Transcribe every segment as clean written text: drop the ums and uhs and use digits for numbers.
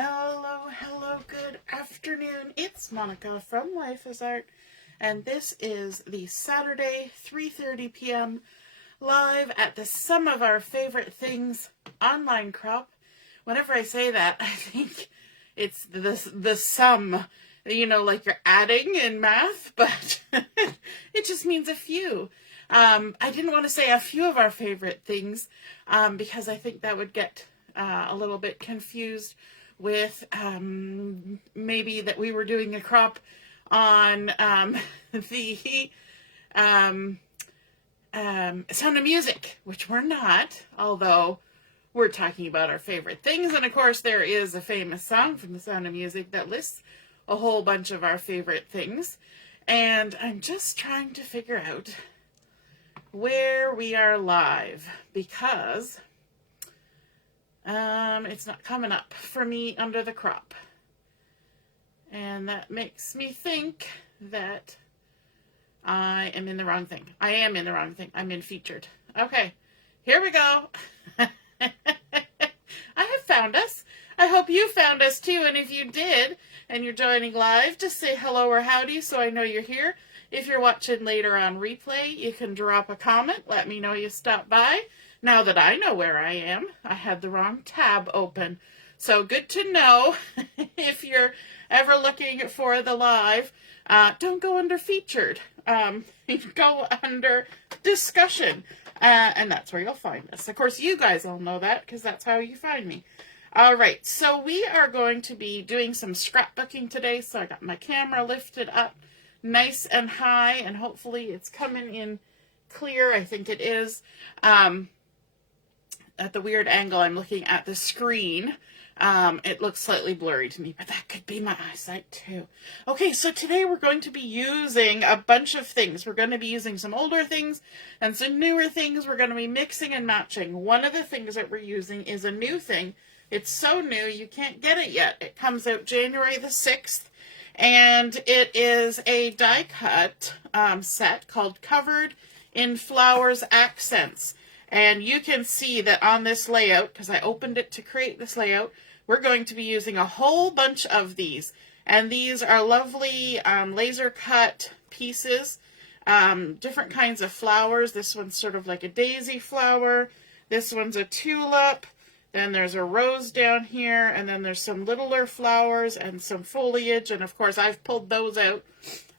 Hello, good afternoon. It's Monica from Life is Art, and this is the Saturday 3:30 p.m. live at the Some of Our Favorite Things online crop. Whenever I say that, I think it's the sum, like you're adding in math, but it just means a few. I didn't want to say a few of our favorite things because I think that would get a little bit confused with maybe that we were doing a crop on the Sound of Music, which we're not, although we're talking about our favorite things. And of course, there is a famous song from the Sound of Music that lists a whole bunch of our favorite things. And I'm just trying to figure out where we are live because it's not coming up for me under the crop. And that makes me think that I am in the wrong thing. I am in the wrong thing. I'm in featured. Okay, here we go. I have found us. I hope you found us too. And if you did, and you're joining live, just say hello or howdy so I know you're here. If you're watching later on replay, you can drop a comment. Let me know you stopped by. Now that I know where I am, I had the wrong tab open. So good to know. If you're ever looking for the live, don't go under featured. Go under discussion. And that's where you'll find us. Of course, you guys all know that because that's how you find me. All right, so we are going to be doing some scrapbooking today. So I got my camera lifted up nice and high, and hopefully it's coming in clear. I think it is. At the weird angle I'm looking at the screen, it looks slightly blurry to me, but that could be my eyesight too. Okay, so today we're going to be using a bunch of things. We're going to be using some older things and some newer things. We're going to be mixing and matching. One of the things that we're using is a new thing. It's so new you can't get it yet. It comes out January the 6th, and it is a die cut set called Covered in Flowers Accents. And you can see that on this layout, because I opened it to create this layout, we're going to be using a whole bunch of these. And these are lovely laser cut pieces, different kinds of flowers. This one's sort of like a daisy flower. This one's a tulip. Then there's a rose down here. And then there's some littler flowers and some foliage. And of course, I've pulled those out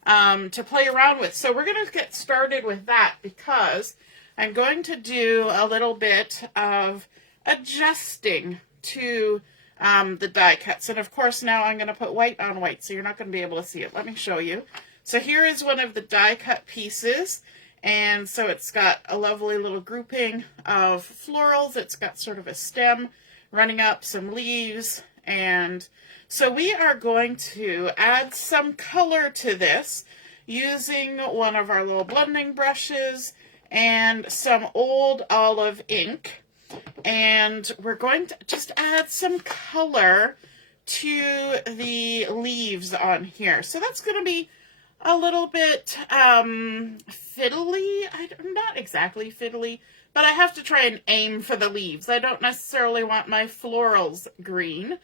to play around with. So we're going to get started with that because I'm going to do a little bit of adjusting to the die cuts. And of course now I'm going to put white on white, so you're not going to be able to see it. Let me show you. So here is one of the die cut pieces. And so it's got a lovely little grouping of florals. It's got sort of a stem running up, some leaves. And so we are going to add some color to this using one of our little blending brushes and some old olive ink, and we're going to just add some color to the leaves on here. So that's going to be a little bit fiddly. Not exactly fiddly, but I have to try and aim for the leaves. I don't necessarily want my florals green.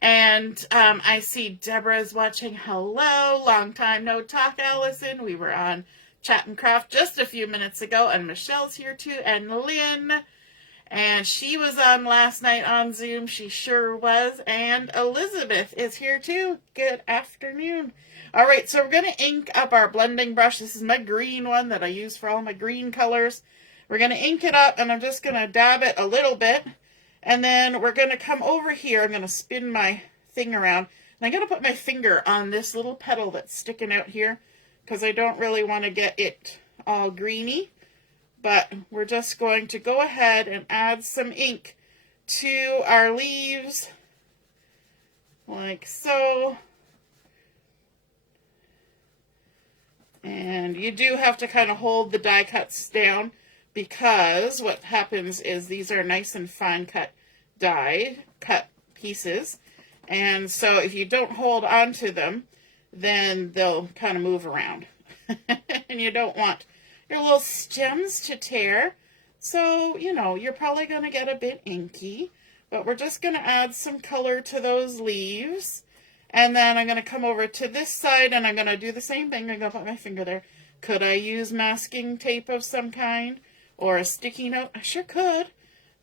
And I see Deborah's watching. Hello, long time no talk, Allison. We were on Chat and Craft just a few minutes ago, and Michelle's here too, and Lynn, and she was on last night on Zoom. She sure was. And Elizabeth is here too. Good afternoon. All right, so we're going to ink up our blending brush. This is my green one that I use for all my green colors. We're going to ink it up, and I'm just going to dab it a little bit, and then we're going to come over here. I'm going to spin my thing around, and I'm going to put my finger on this little petal that's sticking out here, because I don't really want to get it all greeny, but we're just going to go ahead and add some ink to our leaves, like so. And you do have to kind of hold the die cuts down, because what happens is these are nice and fine cut die cut pieces, and so if you don't hold on to them, then they'll kind of move around. And you don't want your little stems to tear. So, you're probably going to get a bit inky. but we're just going to add some color to those leaves. And then I'm going to come over to this side and I'm going to do the same thing. I'm going to put my finger there. Could I use masking tape of some kind or a sticky note? I sure could.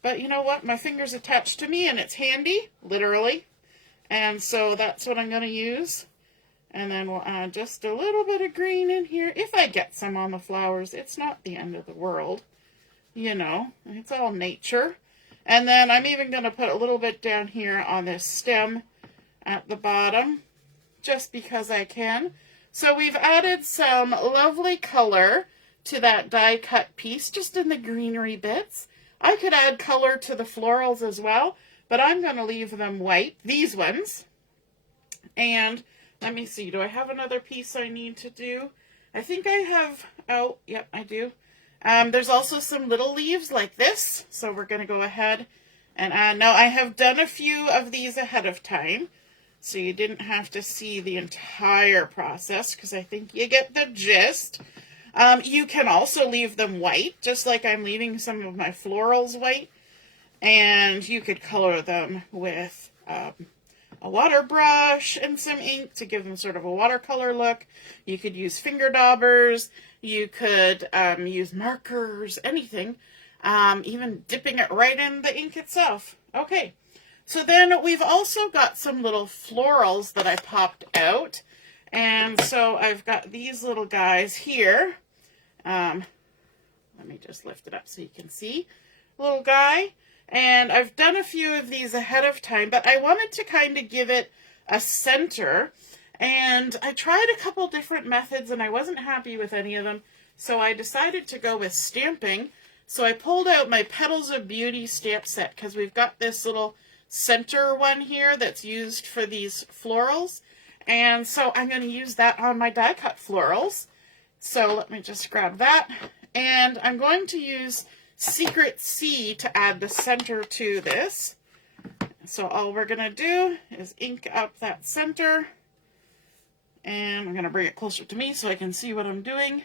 But you know what? My finger's attached to me and it's handy, literally. And so that's what I'm going to use. And then we'll add just a little bit of green in here. If I get some on the flowers, it's not the end of the world. You know, it's all nature. And then I'm even going to put a little bit down here on this stem at the bottom, just because I can. So we've added some lovely color to that die cut piece, just in the greenery bits. I could add color to the florals as well, but I'm going to leave them white, these ones. And let me see, do I have another piece I need to do? I think I have, oh, yep, I do. There's also some little leaves like this, so we're going to go ahead and add. Now, I have done a few of these ahead of time, so you didn't have to see the entire process, because I think you get the gist. You can also leave them white, just like I'm leaving some of my florals white, and you could color them with a water brush and some ink to give them sort of a watercolor look. You could use finger daubers. You could use markers, anything, even dipping it right in the ink itself. Okay, so then we've also got some little florals that I popped out. And so I've got these little guys here. Let me just lift it up so you can see. Little guy. And I've done a few of these ahead of time, but I wanted to kind of give it a center. And I tried a couple different methods and I wasn't happy with any of them. So I decided to go with stamping. So I pulled out my Petals of Beauty stamp set because we've got this little center one here that's used for these florals. And so I'm going to use that on my die cut florals. So let me just grab that. And I'm going to use Secret C to add the center to this. So all we're going to do is ink up that center. And I'm going to bring it closer to me so I can see what I'm doing.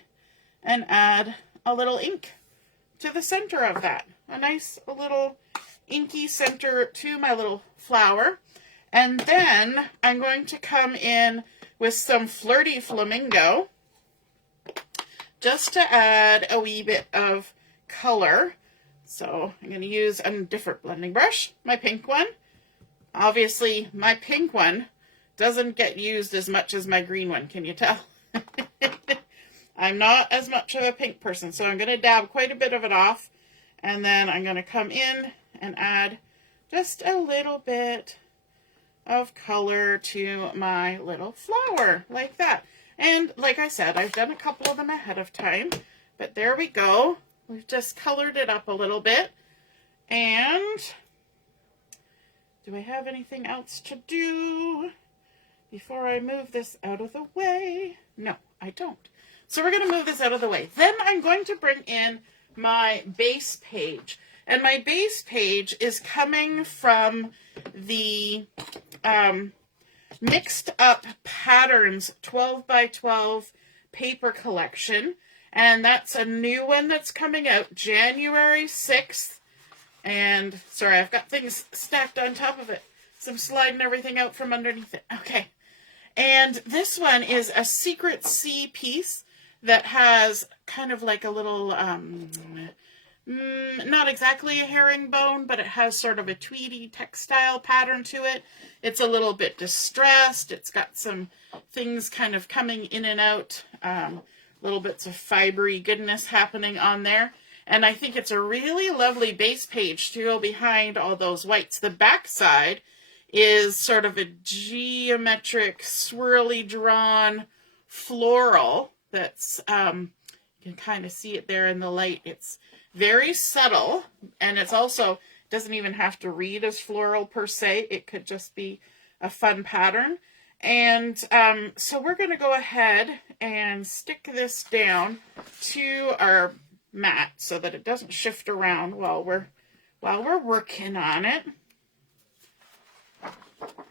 And add a little ink to the center of that. A nice little inky center to my little flower. And then I'm going to come in with some Flirty Flamingo, just to add a wee bit of color. So I'm going to use a different blending brush, my pink one. Obviously, my pink one doesn't get used as much as my green one, can you tell? I'm not as much of a pink person, so I'm going to dab quite a bit of it off. And then I'm going to come in and add just a little bit of color to my little flower, like that. And like I said, I've done a couple of them ahead of time, but there we go. We've just colored it up a little bit. And do I have anything else to do before I move this out of the way? No, I don't. So we're going to move this out of the way. Then I'm going to bring in my base page. And my base page is coming from the Mixed Up Patterns 12 by 12 paper collection. And that's a new one that's coming out January 6th. And sorry, I've got things stacked on top of it. So I'm sliding everything out from underneath it. Okay. And this one is a Secret C piece that has kind of like a little, not exactly a herringbone, but it has sort of a tweedy textile pattern to it. It's a little bit distressed. It's got some things kind of coming in and out, little bits of fibery goodness happening on there. And I think it's a really lovely base page to go behind all those whites. The back side is sort of a geometric, swirly drawn floral that's, you can kind of see it there in the light. It's very subtle, and it's also, doesn't even have to read as floral per se. It could just be a fun pattern. And so we're going to go ahead and stick this down to our mat so that it doesn't shift around while we're working on it.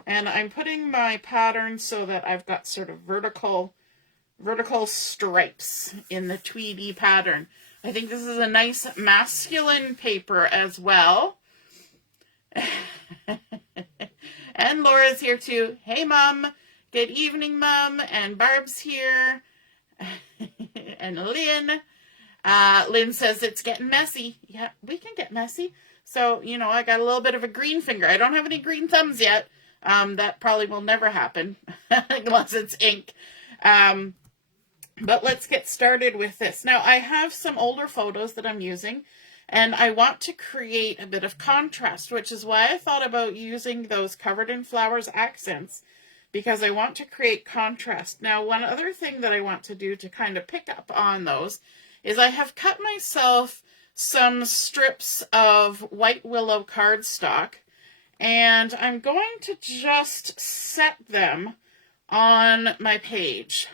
And I'm putting my pattern so that I've got sort of vertical stripes in the tweedy pattern. I think this is a nice masculine paper as well. And Laura's here too. Hey, Mom. Good evening, Mom. And Barb's here. And Lynn. Lynn says it's getting messy. Yeah, we can get messy. So, you know, I got a little bit of a green finger. I don't have any green thumbs yet. That probably will never happen unless it's ink. But let's get started with this. Now, I have some older photos that I'm using, and I want to create a bit of contrast, which is why I thought about using those covered in flowers accents, because I want to create contrast. Now, one other thing that I want to do to kind of pick up on those is I have cut myself some strips of white willow cardstock, and I'm going to just set them on my page.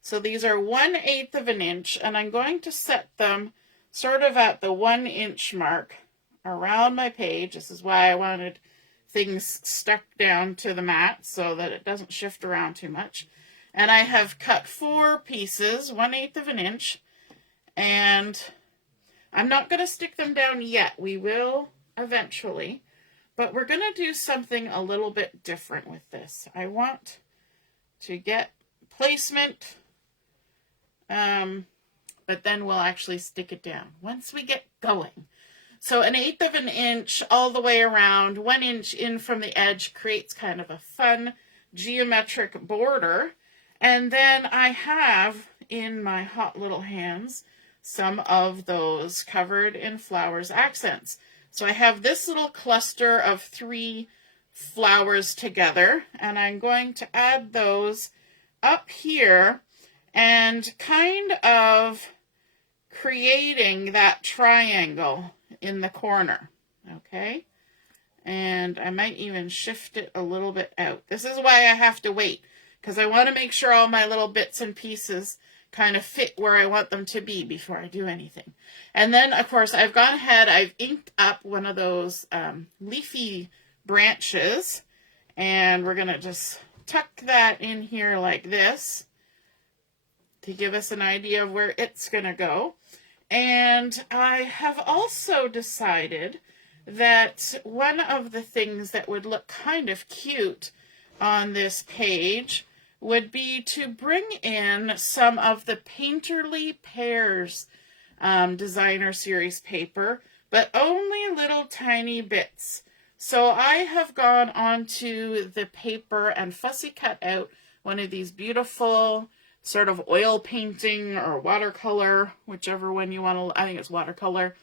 So these are 1/8 of an inch, and I'm going to set them sort of at the 1 inch mark around my page. This is why I wanted things stuck down to the mat so that it doesn't shift around too much. And I have cut 4 pieces, 1/8 of an inch, and I'm not going to stick them down yet. We will eventually, but we're going to do something a little bit different with this. I want to get placement, but then we'll actually stick it down once we get going. So 1/8 of an inch all the way around, 1 inch in from the edge creates kind of a fun geometric border. And then I have in my hot little hands some of those covered in flowers accents. So I have this little cluster of 3 flowers together, and I'm going to add those up here and kind of creating that triangle in the corner, okay? And I might even shift it a little bit out. This is why I have to wait, because I want to make sure all my little bits and pieces kind of fit where I want them to be before I do anything. And then, of course, I've gone ahead, I've inked up one of those leafy branches, and we're going to just tuck that in here like this to give us an idea of where it's going to go. And I have also decided that one of the things that would look kind of cute on this page would be to bring in some of the Painterly Pears designer series paper, but only little tiny bits. So I have gone onto the paper and fussy cut out one of these beautiful sort of oil painting or watercolor, whichever one you want to, I think it's watercolor,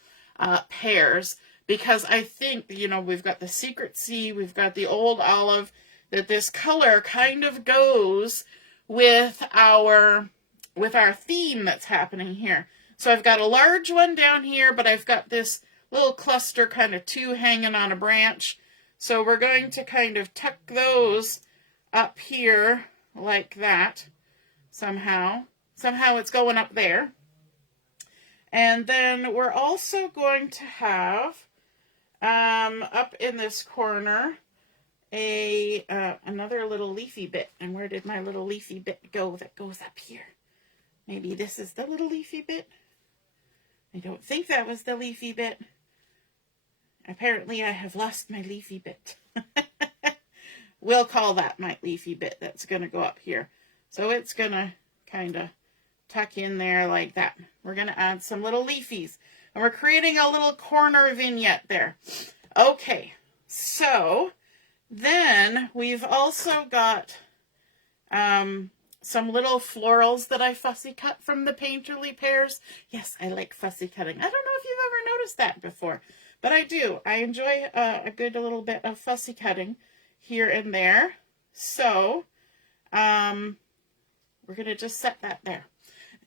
pears, because I think, you know, we've got the Secret Sea, we've got the Old Olive, that this color kind of goes with our theme that's happening here. So I've got a large one down here, but I've got this little cluster, kind of 2 hanging on a branch. So we're going to kind of tuck those up here like that somehow. Somehow it's going up there. And then we're also going to have up in this corner another little leafy bit. And where did my little leafy bit go that goes up here? Maybe this is the little leafy bit. I don't think that was the leafy bit. Apparently I have lost my leafy bit. We'll call that my leafy bit. That's going to go up here. So it's going to kind of tuck in there like that. We're going to add some little leafies. And we're creating a little corner vignette there. Okay, so then we've also got some little florals that I fussy cut from the Painterly Pears. Yes, I like fussy cutting. I don't know if you've ever noticed that before, but I do. I enjoy a good little bit of fussy cutting here and there. So we're going to just set that there.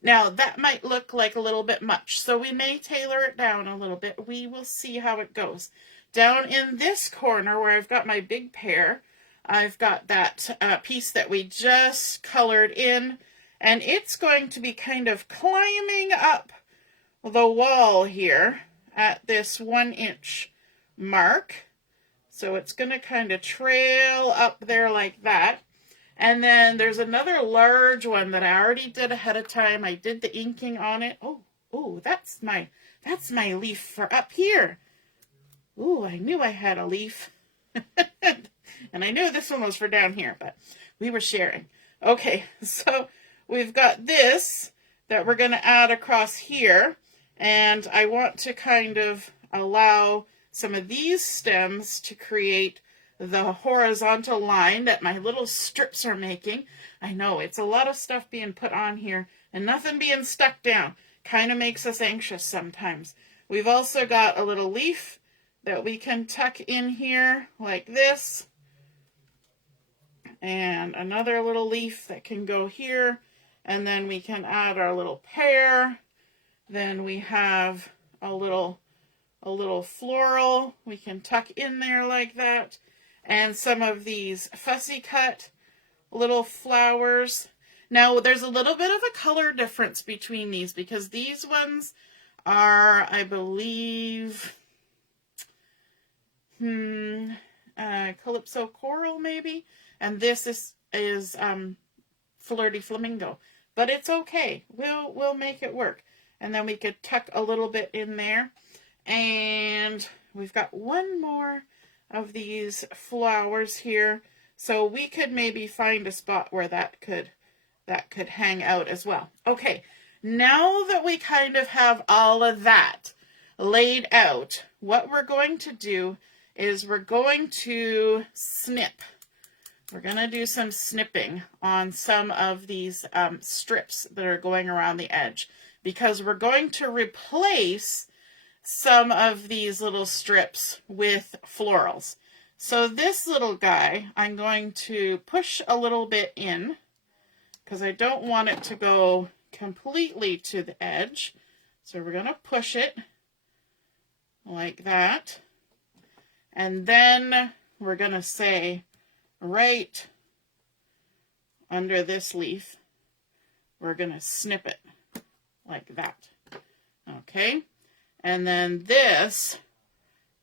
Now, that might look like a little bit much, so we may tailor it down a little bit. We will see how it goes. Down in this corner where I've got my big pear, I've got that piece that we just colored in, and it's going to be kind of climbing up the wall here at this 1 inch mark. So it's going to kind of trail up there like that. And then there's another large one that I already did ahead of time. I did the inking on it. Oh, that's my leaf for up here. Ooh, I knew I had a leaf. And I knew this one was for down here, but we were sharing. Okay, so we've got this that we're going to add across here. And I want to kind of allow some of these stems to create the horizontal line that my little strips are making. I know it's a lot of stuff being put on here and nothing being stuck down. Kind of makes us anxious sometimes. We've also got a little leaf that we can tuck in here like this. And another little leaf that can go here. And then we can add our little pear. Then we have a little floral we can tuck in there like that. And some of these fussy cut little flowers. Now there's a little bit of a color difference between these because these ones are, I believe, Calypso Coral maybe. And this is Flirty Flamingo. But it's okay. We'll make it work. And then we could tuck a little bit in there. And we've got one more of these flowers here. So we could maybe find a spot where that could hang out as well. Okay, now that we kind of have all of that laid out, what we're going to do is we're going to snip. We're going to do some snipping on some of these strips that are going around the edge, because we're going to replace some of these little strips with florals. So this little guy, I'm going to push a little bit in because I don't want it to go completely to the edge. So we're going to push it like that. And then we're going to say right under this leaf, we're going to snip it like that. Okay. And then this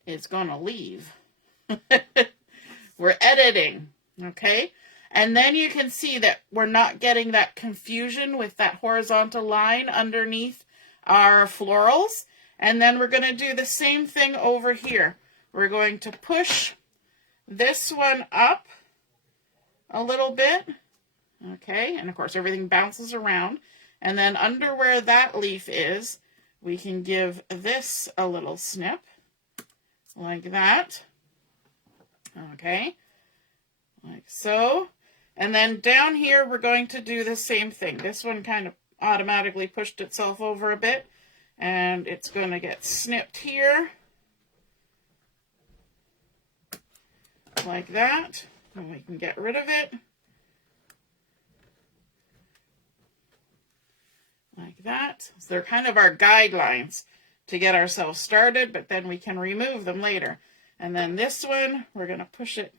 is going to leave. We're editing. Okay. And then you can see that we're not getting that confusion with that horizontal line underneath our florals. And then we're going to do the same thing over here. We're going to push this one up a little bit. Okay. And of course, everything bounces around. And then under where that leaf is, we can give this a little snip like that. Okay. Like so. And then down here, we're going to do the same thing. This one kind of automatically pushed itself over a bit, and it's going to get snipped here like that. And we can get rid of it like that. So they're kind of our guidelines to get ourselves started, but then we can remove them later. And then this one, we're going to push it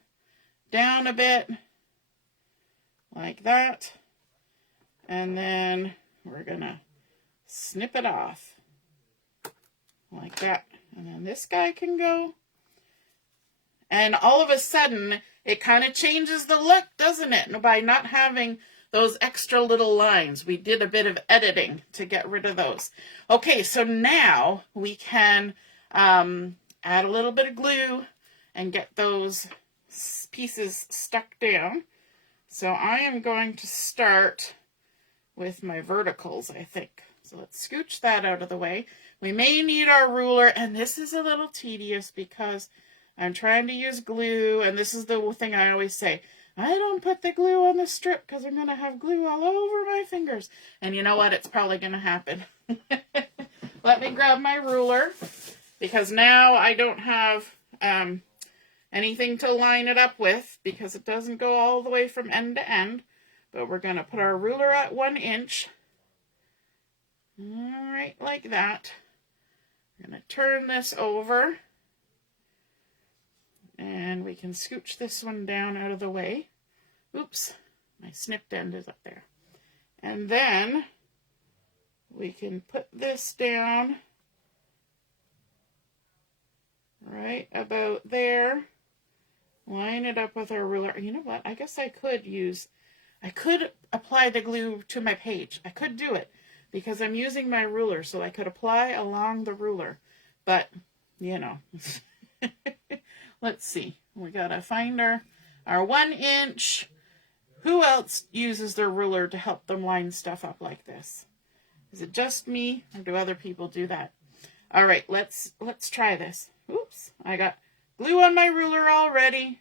down a bit like that. And then we're going to snip it off like that. And then this guy can go. And all of a sudden, it kind of changes the look, doesn't it? By not having those extra little lines. We did a bit of editing to get rid of those. Okay, so now we can add a little bit of glue and get those pieces stuck down. So I am going to start with my verticals, I think. So let's scooch that out of the way. We may need our ruler, and this is a little tedious because I'm trying to use glue, and this is the thing I always say. I don't put the glue on the strip because I'm going to have glue all over my fingers. And you know what? It's probably going to happen. Let me grab my ruler, because now I don't have anything to line it up with because it doesn't go all the way from end to end. But we're going to put our ruler at 1 inch. All right, like that. I'm going to turn this over. And we can scooch this one down out of the way. Oops, my snipped end is up there. And then we can put this down right about there. Line it up with our ruler. You know what? I guess I could apply the glue to my page. I could do it because I'm using my ruler, so I could apply along the ruler. But, you know, let's see. We gotta find our our 1 inch. Who else uses their ruler to help them line stuff up like this? Is it just me, or do other people do that? All right, let's try this. Oops, I got glue on my ruler already.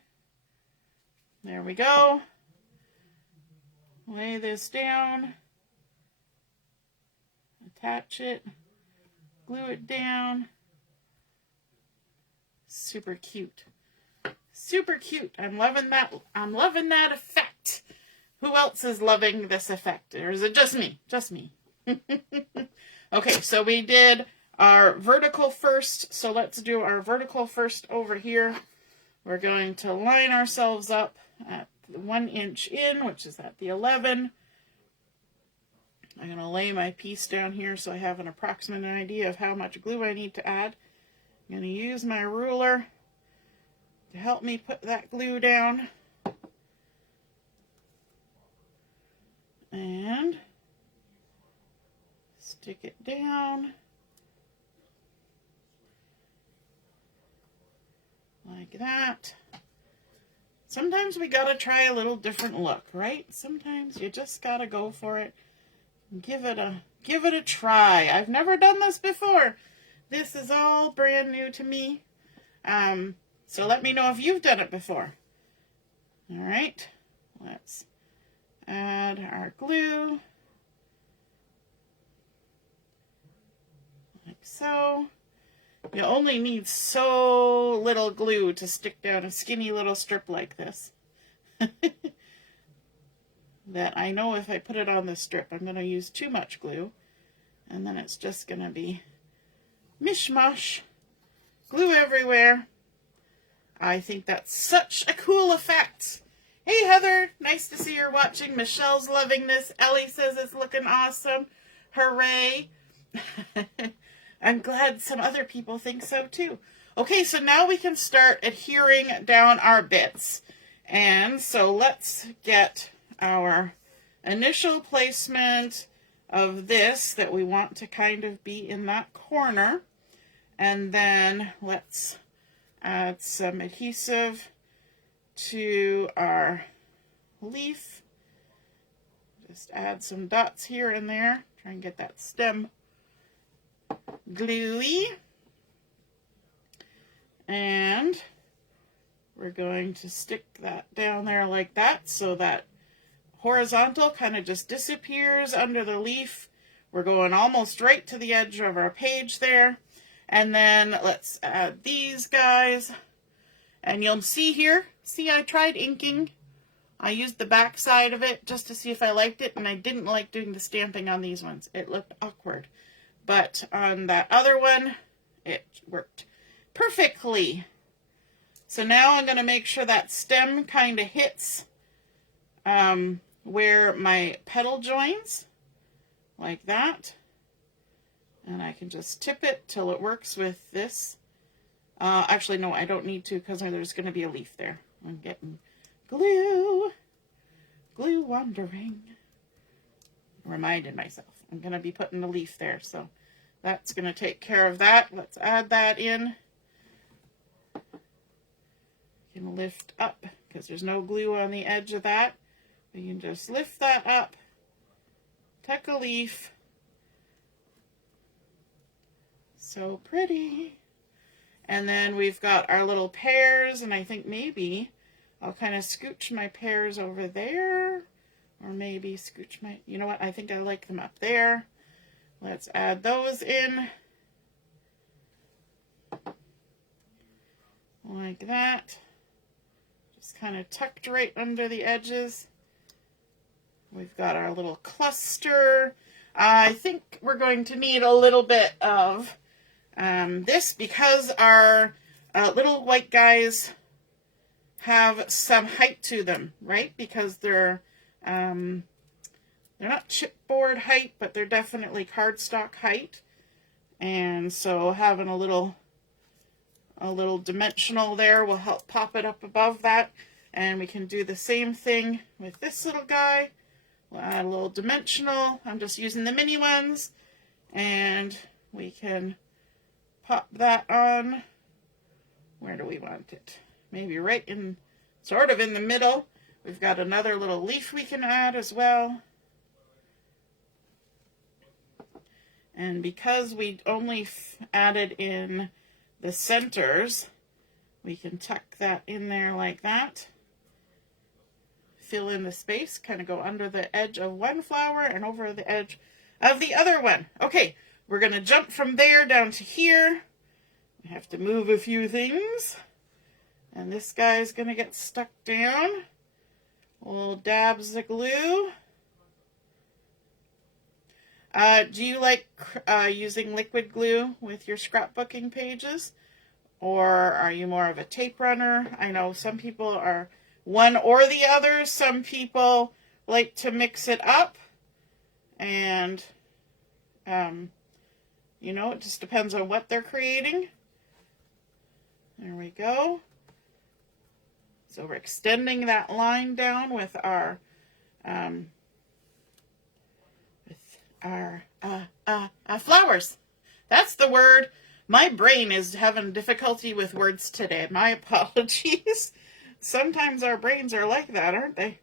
There we go. Lay this down. Attach it. Glue it down. Super cute. Super cute. I'm loving that. I'm loving that effect. Who else is loving this effect? Or is it just me? Just me. Okay, so we did our vertical first. So let's do our vertical first over here. We're going to line ourselves up at 1 inch in, which is at the 11. I'm going to lay my piece down here so I have an approximate idea of how much glue I need to add. I'm going to use my ruler to help me put that glue down. And stick it down like that. Sometimes we gotta try a little different look, right? Sometimes you just gotta go for it. Give it a try. I've never done this before. This is all brand new to me. So let me know if you've done it before. All right, let's add our glue. Like so. You only need so little glue to stick down a skinny little strip like this. That I know if I put it on this strip, I'm going to use too much glue. And then it's just going to be mishmash. Glue everywhere. I think that's such a cool effect. Hey Heather, nice to see you're watching. Michelle's loving this. Ellie says it's looking awesome. Hooray. I'm glad some other people think so too. Okay, so now we can start adhering down our bits. And so let's get our initial placement of this that we want to kind of be in that corner. And then let's add some adhesive to our leaf. Just add some dots here and there. Try and get that stem gluey. And we're going to stick that down there like that so that horizontal kind of just disappears under the leaf. We're going almost right to the edge of our page there. And then let's add these guys. And you'll see here, see I tried inking. I used the back side of it just to see if I liked it, and I didn't like doing the stamping on these ones. It looked awkward. But on that other one, it worked perfectly. So now I'm going to make sure that stem kind of hits where my petal joins, like that. And I can just tip it till it works with this. Actually, no, I don't need to because there's going to be a leaf there. I'm getting glue wandering. Reminded myself. I'm going to be putting a leaf there, so that's going to take care of that. Let's add that in. You can lift up because there's no glue on the edge of that. You can just lift that up, tuck a leaf. So pretty. And then we've got our little pears, and I think maybe I'll kind of scooch my pears over there, or maybe scooch my, you know what, I think I like them up there. Let's add those in. Like that. Just kind of tucked right under the edges. We've got our little cluster. I think we're going to need a little bit of this because our little white guys have some height to them, right? Because they're not chipboard height, but they're definitely cardstock height. And so having a little dimensional there will help pop it up above that. And we can do the same thing with this little guy. We'll add a little dimensional. I'm just using the mini ones. And we can pop that on. Where do we want it? Maybe right in sort of in the middle. We've got another little leaf we can add as well. And because we only added in the centers, we can tuck that in there like that. Fill in the space, kind of go under the edge of one flower and over the edge of the other one. Okay, we're going to jump from there down to here. We have to move a few things. And this guy's going to get stuck down. Little dabs of glue. Do you like using liquid glue with your scrapbooking pages? Or are you more of a tape runner? I know some people are one or the other. Some people like to mix it up. And, you know, it just depends on what they're creating. There we go. So we're extending that line down with our flowers. That's the word. My brain is having difficulty with words today. My apologies. Sometimes our brains are like that, aren't they?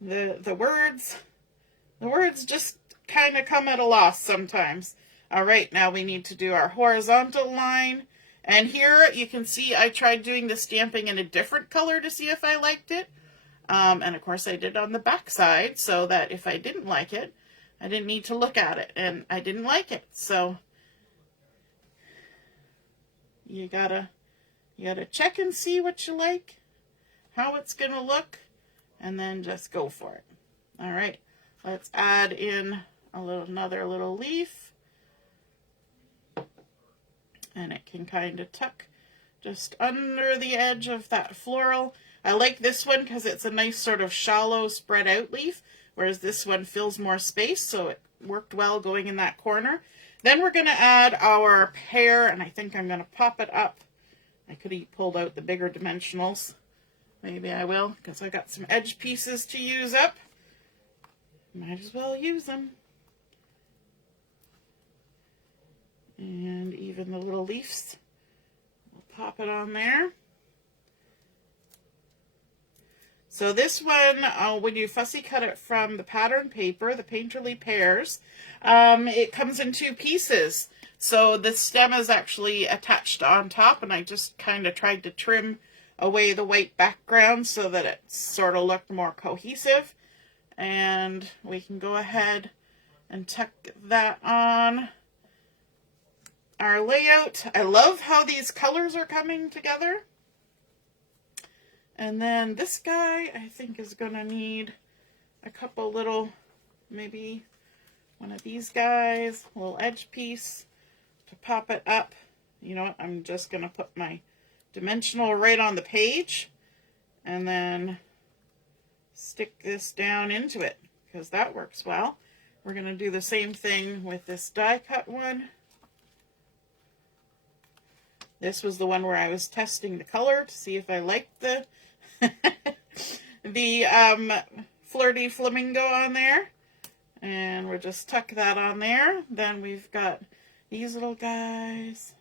The words just kind of come at a loss sometimes. All right, now we need to do our horizontal line. And here you can see I tried doing the stamping in a different color to see if I liked it. And of course I did on the back side so that if I didn't like it, I didn't need to look at it. And I didn't like it. So you gotta check and see what you like, how it's gonna look, and then just go for it. All right, let's add in another little leaf. And it can kind of tuck just under the edge of that floral. I like this one because it's a nice sort of shallow spread out leaf, whereas this one fills more space, so it worked well going in that corner. Then we're going to add our pear, and I think I'm going to pop it up. I could have pulled out the bigger dimensionals. Maybe I will, because I got some edge pieces to use up. Might as well use them. And even the little leaves, we'll pop it on there. So this one, when you fussy cut it from the pattern paper, the Painterly Pears, it comes in two pieces. So the stem is actually attached on top, and I just kind of tried to trim away the white background so that it sort of looked more cohesive. And we can go ahead and tuck that on our layout. I love how these colors are coming together. And then this guy, I think, is going to need a couple little, maybe one of these guys, a little edge piece to pop it up. You know what, I'm just going to put my dimensional right on the page and then stick this down into it because that works well. We're going to do the same thing with this die cut one. This was the one where I was testing the color to see if I liked the Flirty Flamingo on there. And we'll just tuck that on there. Then we've got these little guys.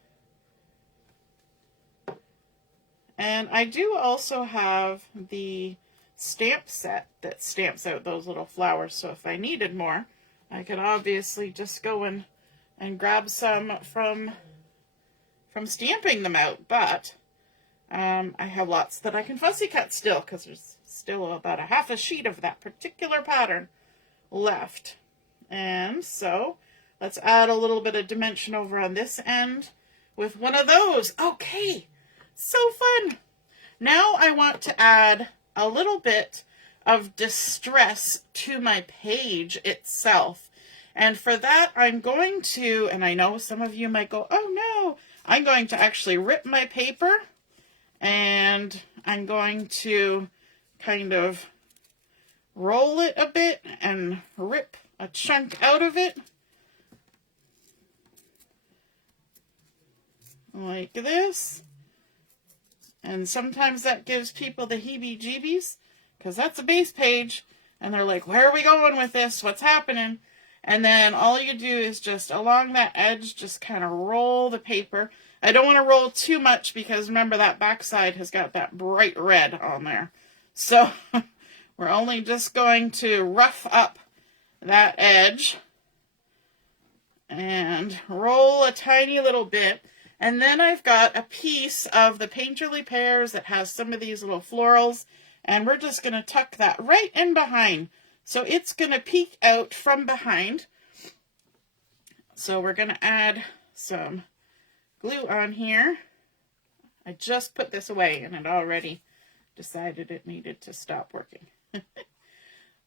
And I do also have the stamp set that stamps out those little flowers. So if I needed more, I could obviously just go and grab some from stamping them out, but I have lots that I can fussy cut still because there's still about a half a sheet of that particular pattern left. And so let's add a little bit of dimension over on this end with one of those. Okay, so fun. Now I want to add a little bit of distress to my page itself. And for that, I'm going to, and I know some of you might go, oh no, I'm going to actually rip my paper and I'm going to kind of roll it a bit and rip a chunk out of it. Like this. And sometimes that gives people the heebie-jeebies because that's a base page and they're like, where are we going with this? What's happening? And then all you do is just along that edge, just kind of roll the paper. I don't want to roll too much because remember that backside has got that bright red on there. So we're only just going to rough up that edge and roll a tiny little bit. And then I've got a piece of the Painterly Pears that has some of these little florals, and we're just going to tuck that right in behind. So it's going to peek out from behind. So we're going to add some glue on here. I just put this away and it already decided it needed to stop working.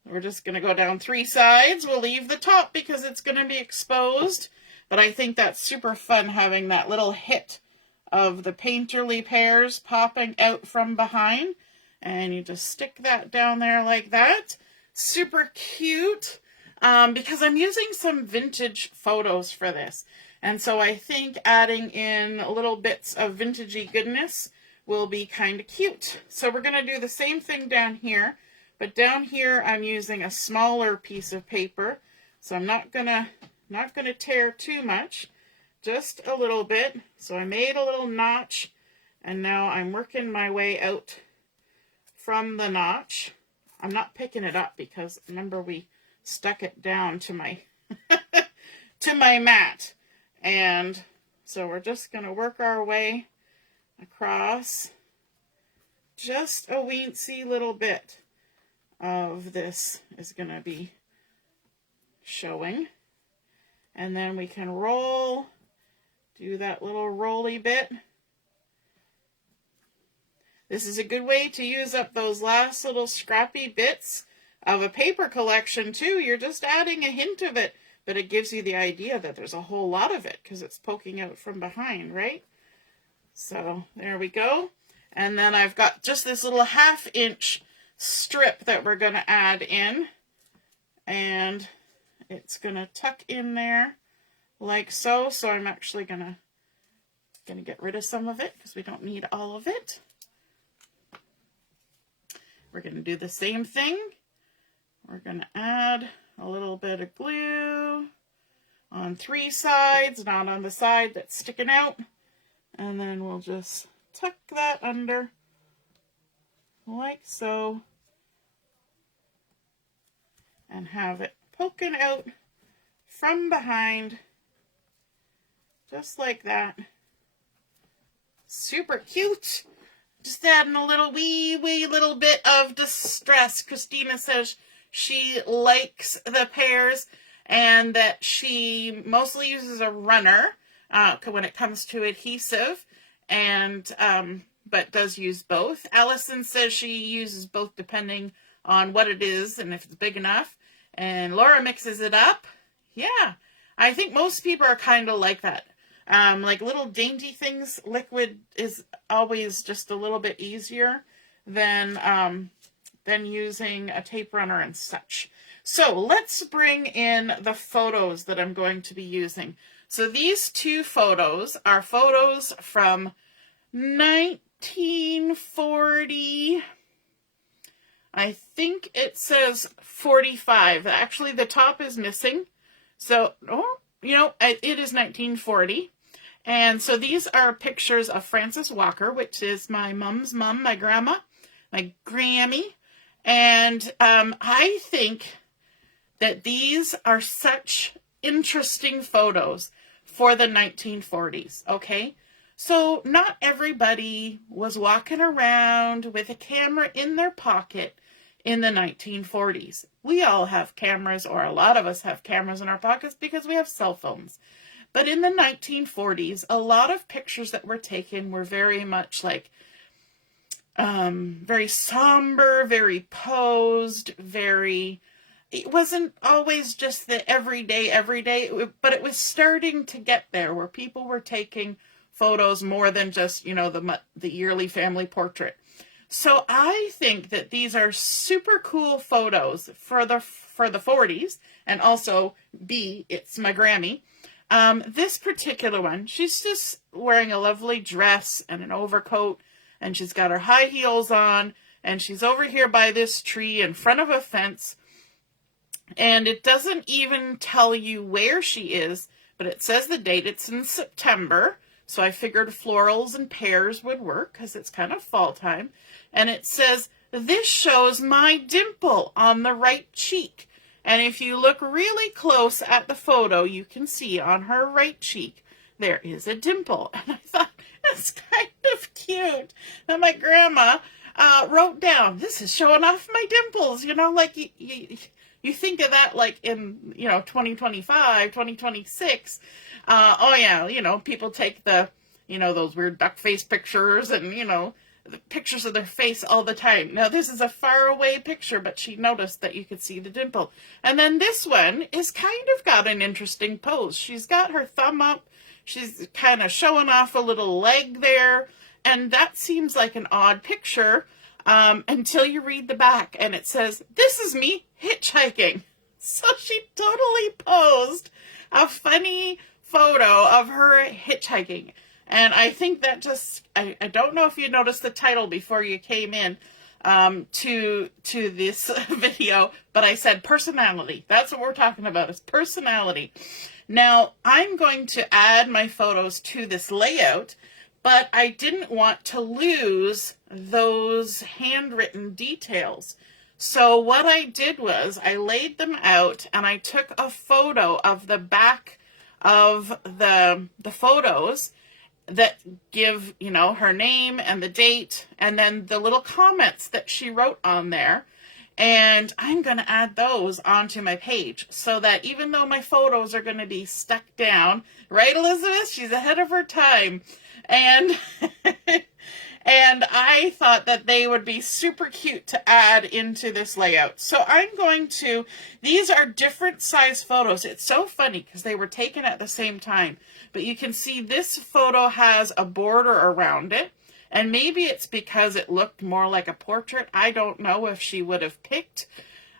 We're just going to go down 3 sides. We'll leave the top because it's going to be exposed. But I think that's super fun having that little hit of the Painterly Pears popping out from behind. And you just stick that down there like that. Super cute because I'm using some vintage photos for this. And so I think adding in little bits of vintagey goodness will be kind of cute. So we're going to do the same thing down here. But down here, I'm using a smaller piece of paper, so I'm not gonna tear too much, just a little bit. So I made a little notch, and now I'm working my way out from the notch. I'm not picking it up because remember we stuck it down to my to my mat, and so we're just gonna work our way across just a weensy little bit of this is going to be showing, and then we can roll, do that little rolly bit. This is a good way to use up those last little scrappy bits of a paper collection too. You're just adding a hint of it, but it gives you the idea that there's a whole lot of it because it's poking out from behind, right? So there we go. And then I've got just this little 1/2 inch strip that we're going to add in, and it's going to tuck in there like so. So I'm actually going to get rid of some of it because we don't need all of it. We're going to do the same thing. We're going to add a little bit of glue on 3 sides, not on the side that's sticking out, and then we'll just tuck that under like so, and have it poking out from behind, just like that. Super cute. Just adding a little wee little bit of distress. Christina says she likes the pears and that she mostly uses a runner when it comes to adhesive, and but does use both. Allison says she uses both depending on what it is and if it's big enough. And Laura mixes it up. Yeah, I think most people are kind of like that. Like little dainty things, liquid is always just a little bit easier than using a tape runner and such. So let's bring in the photos that I'm going to be using. So these 2 photos are photos from 1940, I think it says 45. Actually, the top is missing. So, it is 1940. And so these are pictures of Frances Walker, which is my mom's mom, my grandma, my Grammie. And I think that these are such interesting photos for the 1940s, okay? So not everybody was walking around with a camera in their pocket in the 1940s. We all have cameras, or a lot of us have cameras in our pockets because we have cell phones. But in the 1940s, a lot of pictures that were taken were very much like very somber, very posed, it wasn't always just the everyday, but it was starting to get there where people were taking photos more than just, the yearly family portrait. So I think that these are super cool photos for the 40s, and also it's my Grammie. This particular one, she's just wearing a lovely dress and an overcoat, and she's got her high heels on, and she's over here by this tree in front of a fence, and it doesn't even tell you where she is, but it says the date. It's in September, So I figured florals and pears would work because it's kind of fall time. And it says, "This shows my dimple on the right cheek." And if you look really close at the photo, you can see on her right cheek, there is a dimple. And I thought, that's kind of cute. And my grandma wrote down, "This is showing off my dimples." You know, like you think of that like in, 2025, 2026. Oh yeah, people take the, those weird duck face pictures and, the pictures of their face all the time. Now this is a far away picture, but she noticed that you could see the dimple. And then this one is kind of got an interesting pose. She's got her thumb up. She's kind of showing off a little leg there. And that seems like an odd picture until you read the back and it says, "This is me hitchhiking." So she totally posed a funny photo of her hitchhiking. And I think that I don't know if you noticed the title before you came in to this video, but I said personality. That's what we're talking about, is personality. Now, I'm going to add my photos to this layout, but I didn't want to lose those handwritten details. So what I did was I laid them out and I took a photo of the back of the photos that give, her name and the date and then the little comments that she wrote on there. And I'm going to add those onto my page so that even though my photos are going to be stuck down, right, Elizabeth? She's ahead of her time. And and I thought that they would be super cute to add into this layout. So I'm going to, these are different size photos. It's so funny because they were taken at the same time. But you can see this photo has a border around it. And maybe it's because it looked more like a portrait. I don't know if she would have picked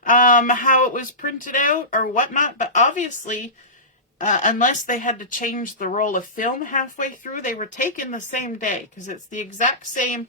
how it was printed out or whatnot. But obviously, unless they had to change the roll of film halfway through, they were taken the same day because it's the exact same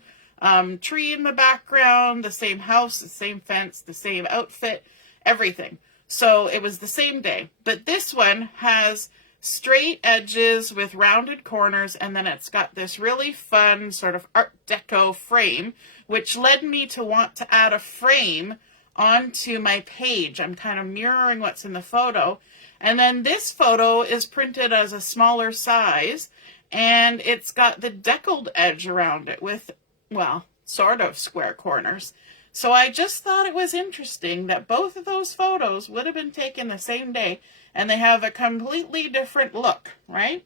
tree in the background, the same house, the same fence, the same outfit, everything. So it was the same day. But this one has straight edges with rounded corners, and then it's got this really fun sort of Art Deco frame, which led me to want to add a frame onto my page. I'm kind of mirroring what's in the photo. And then this photo is printed as a smaller size, and it's got the deckled edge around it with, well, sort of square corners. So I just thought it was interesting that both of those photos would have been taken the same day, and they have a completely different look, right?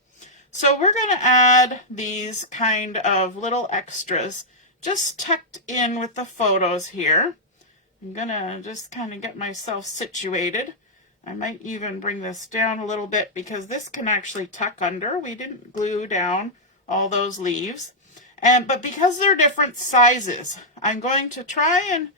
So we're going to add these kind of little extras just tucked in with the photos here. I'm going to just kind of get myself situated. I might even bring this down a little bit because this can actually tuck under. We didn't glue down all those leaves. But because they're different sizes, I'm going to try and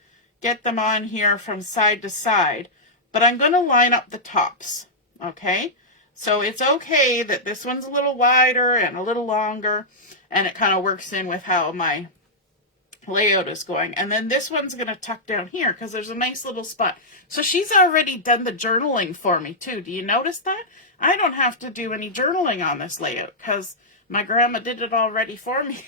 get them on here from side to side. But I'm going to line up the tops, okay? So it's okay that this one's a little wider and a little longer, and it kind of works in with how my layout is going. And then this one's going to tuck down here because there's a nice little spot. So she's already done the journaling for me too. Do you notice that? I don't have to do any journaling on this layout because my grandma did it already for me.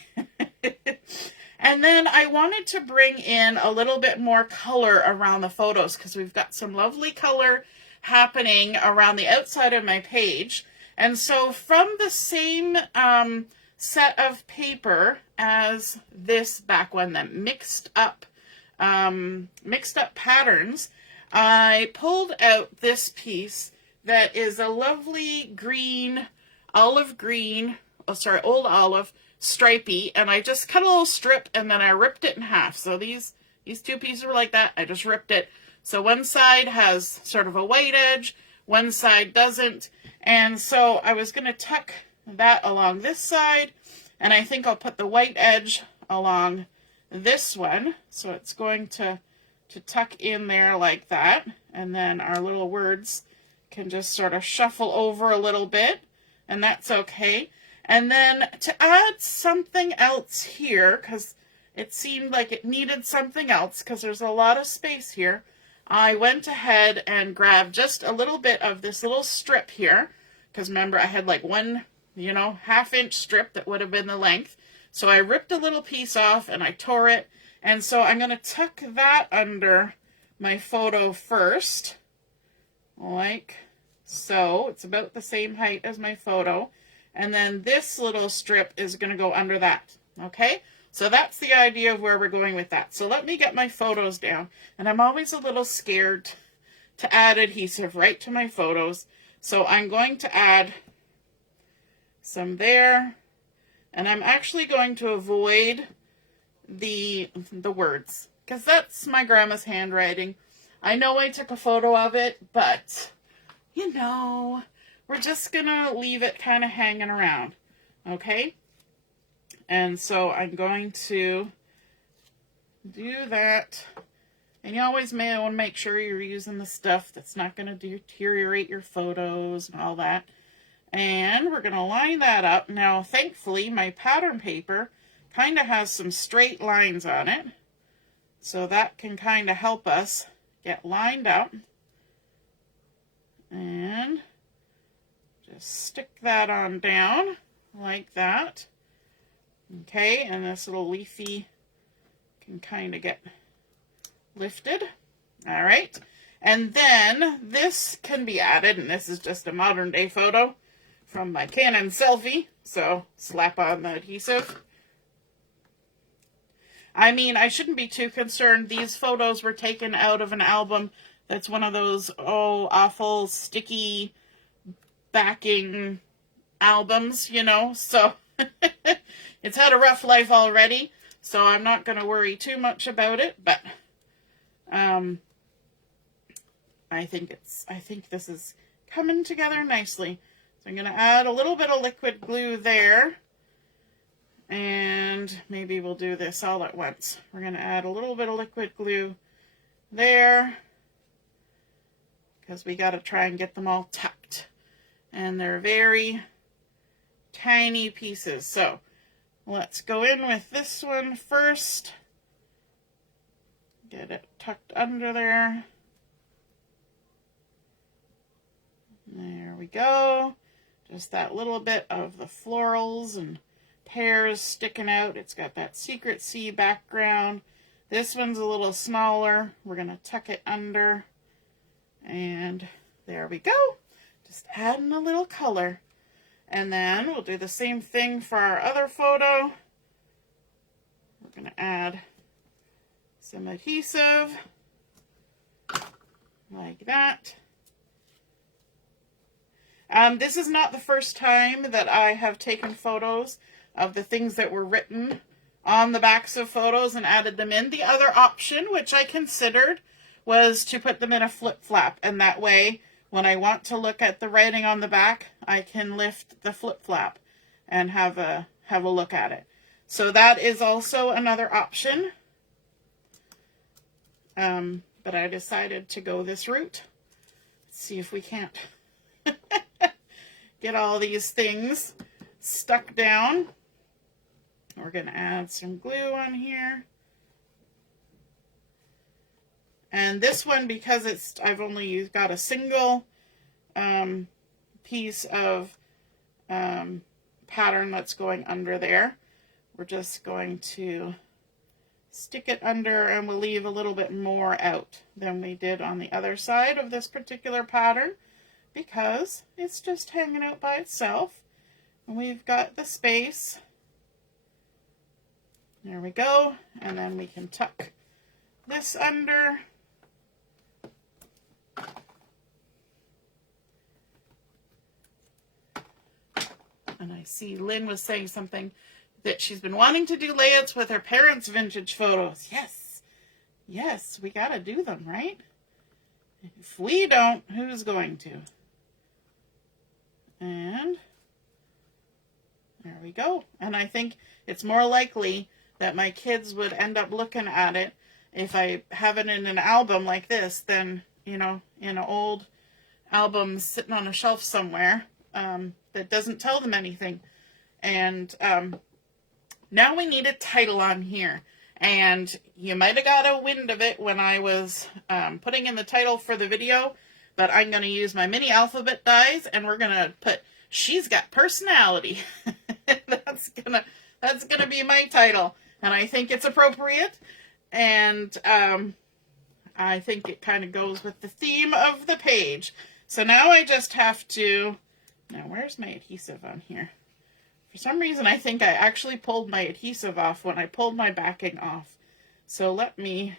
And then I wanted to bring in a little bit more color around the photos because we've got some lovely color happening around the outside of my page. And so from the same set of paper as this back one that mixed up patterns, I pulled out this piece that is a lovely green, olive green, old olive, stripey, and I just cut a little strip and then I ripped it in half. So these two pieces were like that. I just ripped it. So one side has sort of a white edge, one side doesn't. And so I was going to tuck that along this side, and I think I'll put the white edge along this one. So it's going to tuck in there like that. And then our little words can just sort of shuffle over a little bit, and that's okay. And then to add something else here, because it seemed like it needed something else, because there's a lot of space here, I went ahead and grabbed just a little bit of this little strip here, because remember I had like one you know, 1/2 inch strip that would have been the length. So I ripped a little piece off and I tore it. And so I'm going to tuck that under my photo first, like so. It's about the same height as my photo. And then this little strip is going to go under that. Okay? So that's the idea of where we're going with that. So let me get my photos down. And I'm always a little scared to add adhesive right to my photos. So I'm going to add some there. And I'm actually going to avoid the words, because that's my grandma's handwriting. I know I took a photo of it, but, you know, we're just going to leave it kind of hanging around. Okay? And so I'm going to do that. And you always may want to make sure you're using the stuff that's not going to deteriorate your photos and all that. And we're going to line that up. Now, thankfully, my pattern paper kind of has some straight lines on it. So that can kind of help us get lined up. And just stick that on down like that. Okay, and this little leafy can kind of get lifted. All right. And then this can be added, and this is just a modern day photo from my Canon selfie. So slap on the adhesive. I mean, I shouldn't be too concerned. These photos were taken out of an album that's one of those, oh, awful, sticky backing albums, you know. So it's had a rough life already. So I'm not going to worry too much about it. But I think this is coming together nicely. So I'm going to add a little bit of liquid glue there. And maybe we'll do this all at once. We're going to add a little bit of liquid glue there, because we got to try and get them all tucked. And they're very tiny pieces. So let's go in with this one first. Get it tucked under there. There we go. Just that little bit of the florals and pears sticking out. It's got that secret sea background. This one's a little smaller. We're going to tuck it under. And there we go. Just adding a little color. And then we'll do the same thing for our other photo. We're going to add some adhesive like that. This is not the first time that I have taken photos of the things that were written on the backs of photos and added them in. The other option, which I considered, was to put them in a flip flap. And that way, when I want to look at the writing on the back, I can lift the flip flap and have a look at it. So that is also another option. But I decided to go this route. Let's see if we can't get all these things stuck down. We're going to add some glue on here. And this one, because I've only got a single piece of pattern that's going under there, we're just going to stick it under, and we'll leave a little bit more out than we did on the other side of this particular pattern, because it's just hanging out by itself. And we've got the space. There we go. And then we can tuck this under. And I see Lynn was saying something that she's been wanting to do layouts with her parents' vintage photos. Yes. Yes, we got to do them, right? If we don't, who's going to? And there we go. And I think it's more likely that my kids would end up looking at it if I have it in an album like this than, you know, in an old album sitting on a shelf somewhere that doesn't tell them anything. And now we need a title on here. And you might have got a wind of it when I was putting in the title for the video, but I'm going to use my mini alphabet dies, and we're going to put She's got personality. That's gonna be my title, and I think it's appropriate, and I think it kind of goes with the theme of the page. So now I just have to, now where's my adhesive on here? For some reason I think I actually pulled my adhesive off when I pulled my backing off. So I'm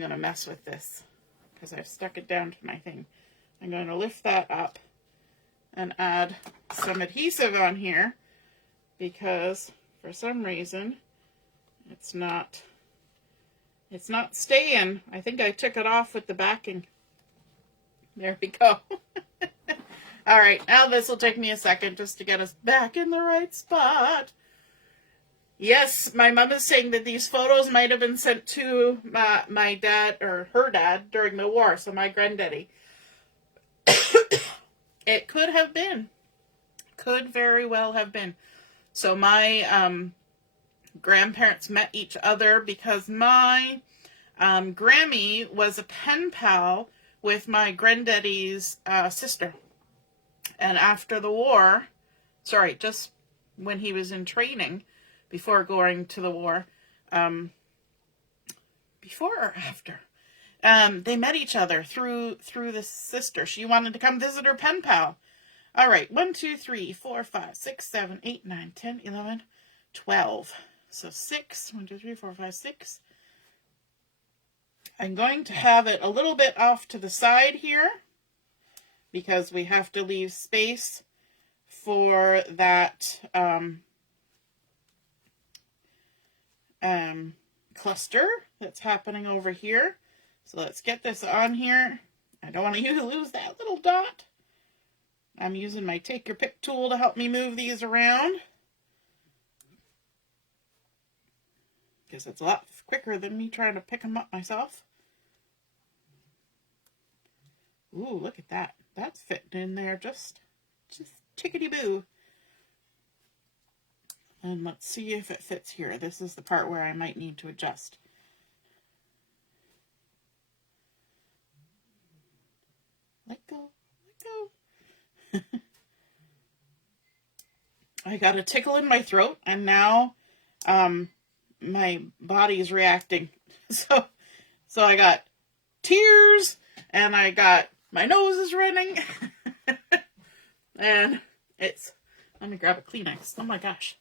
going to mess with this because I've stuck it down to my thing. I'm going to lift that up and add some adhesive on here because for some reason it's not staying. I think I took it off with the backing. There we go. All right, now this will take me a second just to get us back in the right spot. Yes, my mom is saying that these photos might have been sent to my dad or her dad during the war, so my granddaddy. It could have been. Could very well have been. So my grandparents met each other because my Grammie was a pen pal with my granddaddy's sister. And after the war, sorry, just when he was in training, before going to the war, before or after, they met each other through this sister. She wanted to come visit her pen pal. All right, 1, 2, 3, 4, 5, 6, 7, 8, 9, 10, 11, 12. So 6, 1, 2, 3, 4, 5, 6. I'm going to have it a little bit off to the side here because we have to leave space for that cluster that's happening over here. So let's get this on here. I don't want you to lose that little dot. I'm using my take your pick tool to help me move these around because it's a lot quicker than me trying to pick them up myself. Ooh, look at that. That's fitting in there just tickety-boo. And let's see if it fits here. This is the part where I might need to adjust. Let go, let go. I got a tickle in my throat, and now my body's reacting. So I got tears, and I got my nose is running, and let me grab a Kleenex. Oh my gosh.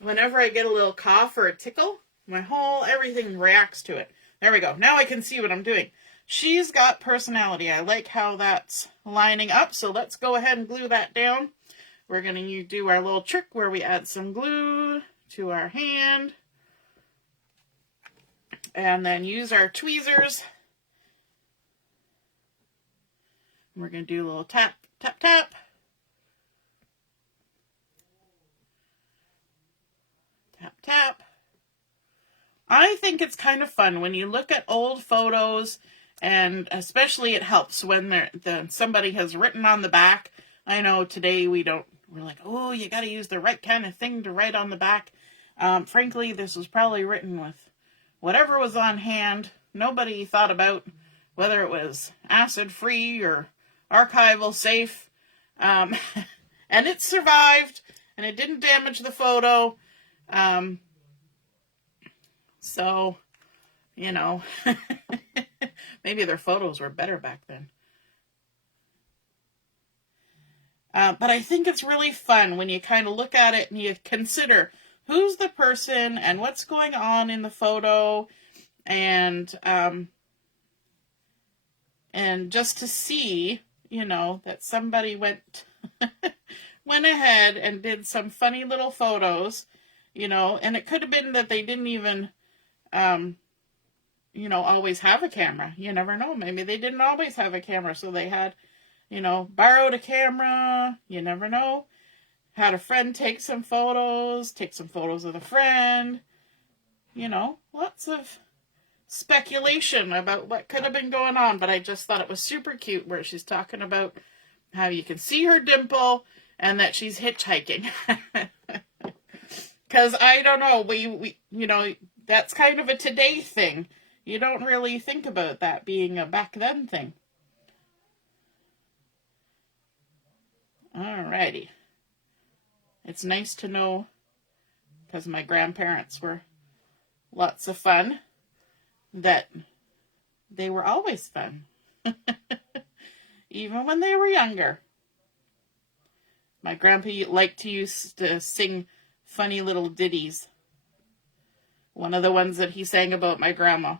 Whenever I get a little cough or a tickle, everything reacts to it. There we go. Now I can see what I'm doing. She's got personality. I like how that's lining up, so let's go ahead and glue that down. We're going to do our little trick where we add some glue to our hand, and then use our tweezers. We're going to do a little tap, tap, tap. Tap, tap. I think it's kind of fun when you look at old photos, and especially it helps when somebody has written on the back. I know today we're like, oh, you got to use the right kind of thing to write on the back. Frankly, this was probably written with whatever was on hand. Nobody thought about whether it was acid-free or archival safe, and it survived, and it didn't damage the photo, so, maybe their photos were better back then. But I think it's really fun when you kind of look at it and you consider who's the person and what's going on in the photo, and just to see, that somebody went ahead and did some funny little photos, and it could have been that they didn't even, always have a camera. You never know. Maybe they didn't always have a camera, so they had, borrowed a camera. You never know. Had a friend take some photos of the friend. Lots of speculation about what could have been going on, but I just thought it was super cute where she's talking about how you can see her dimple and that she's hitchhiking. Because I don't know, we that's kind of a today thing. You don't really think about that being a back then thing. Alrighty. It's nice to know, because my grandparents were lots of fun, that they were always fun. Even when they were younger. My grandpa liked to used to sing funny little ditties. One of the ones that he sang about my grandma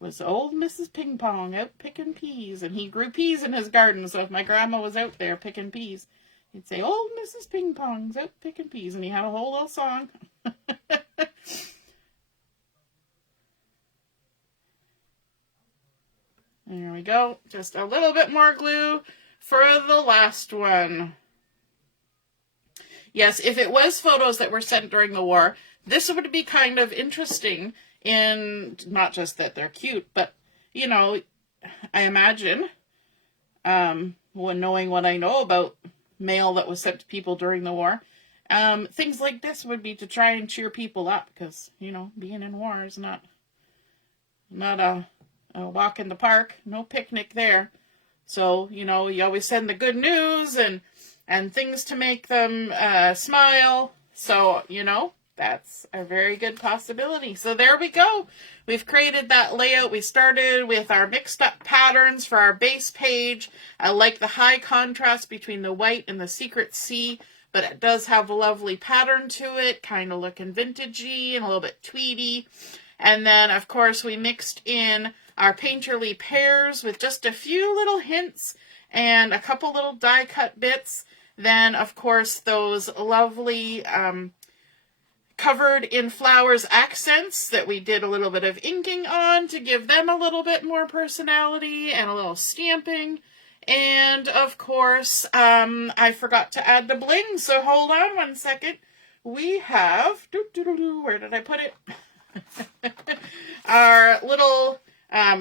was old Mrs. Ping Pong out picking peas. And he grew peas in his garden, so if my grandma was out there picking peas, he'd say, old Mrs. Ping Pong's out picking peas. And he had a whole little song. There we go. Just a little bit more glue for the last one. Yes, if it was photos that were sent during the war, this would be kind of interesting in, not just that they're cute, but, you know, I imagine, when knowing what I know about mail that was sent to people during the war, things like this would be to try and cheer people up, because, you know, being in war is not a walk in the park, no picnic there. So, you know, you always send the good news and things to make them smile. So, you know, that's a very good possibility. So there we go. We've created that layout. We started with our mixed up patterns for our base page. I like the high contrast between the white and the secret C, but it does have a lovely pattern to it, kind of looking vintagey and a little bit tweedy. And then, of course, we mixed in our painterly pears with just a few little hints and a couple little die cut bits. Then, of course, those lovely covered in flowers accents that we did a little bit of inking on to give them a little bit more personality and a little stamping. And, of course, I forgot to add the bling, so hold on one second. We have, where did I put it? Our little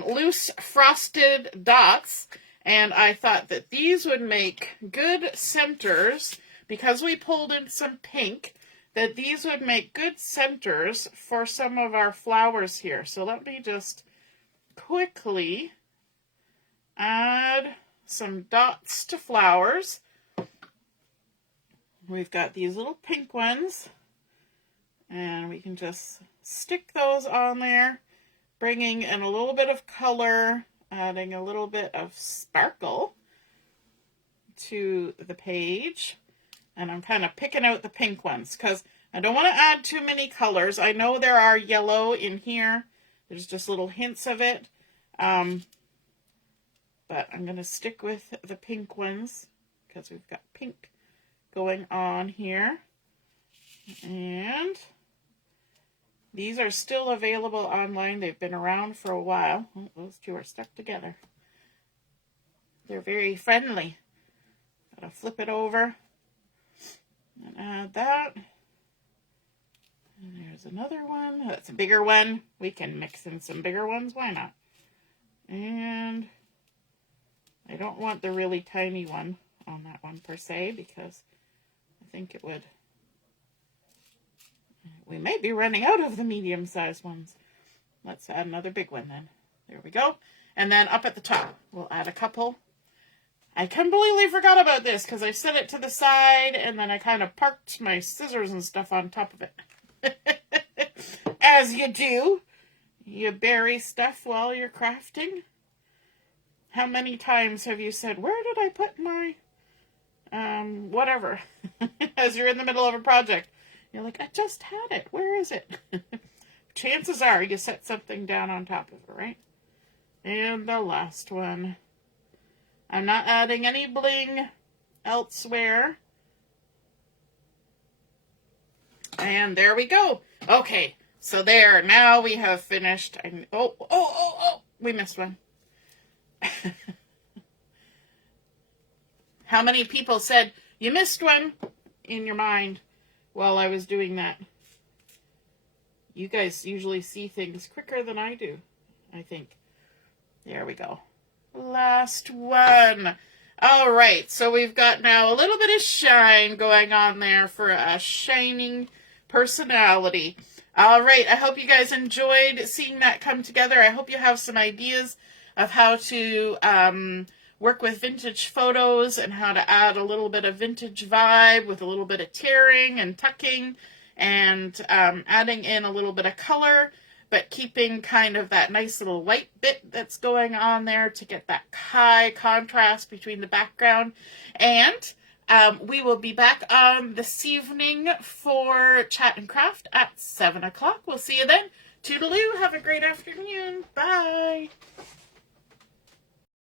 loose frosted dots, and I thought that these would make good centers, because we pulled in some pink, that these would make good centers for some of our flowers here. So let me just quickly add some dots to flowers. We've got these little pink ones, and we can just stick those on there, bringing in a little bit of color, adding a little bit of sparkle to the page. And I'm kind of picking out the pink ones because I don't want to add too many colors. I know there are yellow in here. There's just little hints of it. But I'm going to stick with the pink ones because we've got pink going on here. And these are still available online. They've been around for a while. Oh, those two are stuck together. They're very friendly. Gotta flip it over and add that. And there's another one. That's a bigger one. We can mix in some bigger ones. Why not? And I don't want the really tiny one on that one per se, because I think it would... We may be running out of the medium-sized ones. Let's add another big one then. There we go. And then up at the top, we'll add a couple. I completely forgot about this because I set it to the side and then I kind of parked my scissors and stuff on top of it. As you do. You bury stuff while you're crafting. How many times have you said, where did I put my, whatever, as you're in the middle of a project? You're like, I just had it. Where is it? Chances are you set something down on top of it, right? And the last one. I'm not adding any bling elsewhere. And there we go. Okay, so there. Now we have finished. Oh, we missed one. How many people said, you missed one in your mind? While I was doing that. You guys usually see things quicker than I do, I think. There we go. Last one. All right, so we've got now a little bit of shine going on there for a shining personality. All right, I hope you guys enjoyed seeing that come together. I hope you have some ideas of how to work with vintage photos and how to add a little bit of vintage vibe with a little bit of tearing and tucking and adding in a little bit of color, but keeping kind of that nice little white bit that's going on there to get that high contrast between the background. And we will be back on this evening for Chat and Craft at 7 o'clock. We'll see you then. Toodaloo. Have a great afternoon. Bye.